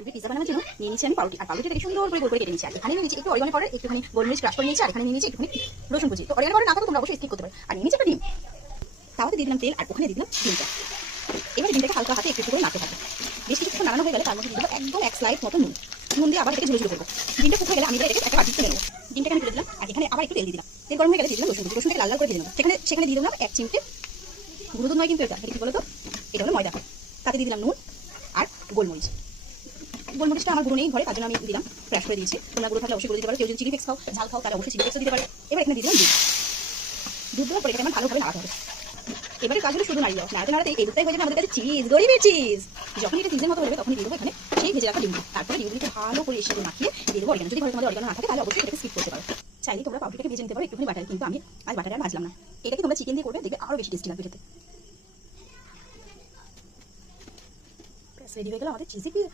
পরিবে pizza বানানোর জন্য নিয়ে নিচ্ছি আমি পাউরুটি। আর পাউরুটিটাকে সুন্দর করে গোল করে কেটে নিচ্ছি। আর এখানে নিয়ে নিচ্ছি একটু অরিগানো পাউডার, একটুখানি গোলমরিচ ক্রাশ করে নিয়েছি। আর এখানে নিয়ে নিচ্ছি একটুখানি রসুন কুচি। তো অরিগানো পাউডার না থাকলে তোমরা অবশ্যই স্কিপ করতে পারো। আর নিয়ে নিচ্ছি একটা ডিম। তাওয়াতে দিয়ে দিলাম তেল, আর ওখানে দিয়ে দিলাম ডিমটা। এবার ডিমটাকে হালকা হাতে একটু করে নাড়তে থাকবো। বেশ কিছুক্ষণ নাড়ানো হয়ে গেলে তার মধ্যে দিয়ে দেবো একদম 1 স্লাইড মতো নুন। নুন দিয়ে আবার এটাকে ঝুলো ঝুলো করবো। ডিমটা কুক হয়ে গেলে আমি এটাকে একটা বাটিতে নেবো। ডিমটাকে আমি তুলে দিলাম, আর এখানে আবার একটু তেল দিয়ে দিলাম। তেল গরম হয়ে গেলে দিয়ে দিলাম রসুন কুচি। রসুনটাকে লাল লাল করে দিয়ে দিলাম। সেখানে দিয়ে দিলাম 1 চিমটে গুঁড়ো দুধ নয় কিন্তু এটা কি বলো তো, এটা হলো ময়দা। তাতে দিয়ে দিলাম নুন আর গোলমরিচ। গোলমরিচটা আমার গুঁড়ো নেই ঘরে, তার জন্য আমি দিলাম, ক্র্যাশ করে দিয়েছি। তোমরা গুঁড়ো থাকলে অবশ্যই করে দিতে পারো। কেউ যদি চিলি ফ্লেক্স খাও, ঝাল খাও, তাহলে অবশ্যই চিলি ফ্লেক্সও দিতে পারে। এবার এখানে দিয়ে দিলাম দুধ। দুধ দেওয়ার পরে এটাকে আমার ভালোভাবে নাড়াতে হবে। এবারে কাজ হলো শুধু নাড়িয়ে দেওয়া। নাড়াতে নাড়াতে এই দুধটাই হয়ে যাবে আমাদের কাছে চিজ, গরিবের চিজ। যখন এটা চিজের মতো হবে তখন দিয়ে দেবো এখানে সেই ভেজে রাখা ডিমগুলো। তারপরে ডিমগুলিকে ভালো করে এসে মাখিয়ে দিয়ে দেবো অরিগানো। যদি ঘরে তোমাদের অরিগানো না থাকে তাহলে অবশ্যই এটাকে স্কিপ করতে পারো। চাইলে তোমরা পাউরুটিটাকে ভেজে নিতে পারো একটুখানি বাটারে, কিন্তু আমি আজ বাটারে আর ভাজলাম না। এটাকে তোমরা চিকেন দিয়ে করবে, দেখবে আরো বেশি টেস্টি লাগবে খেতে। রেডি হয়ে গেল আমাদের চিজি পিজা।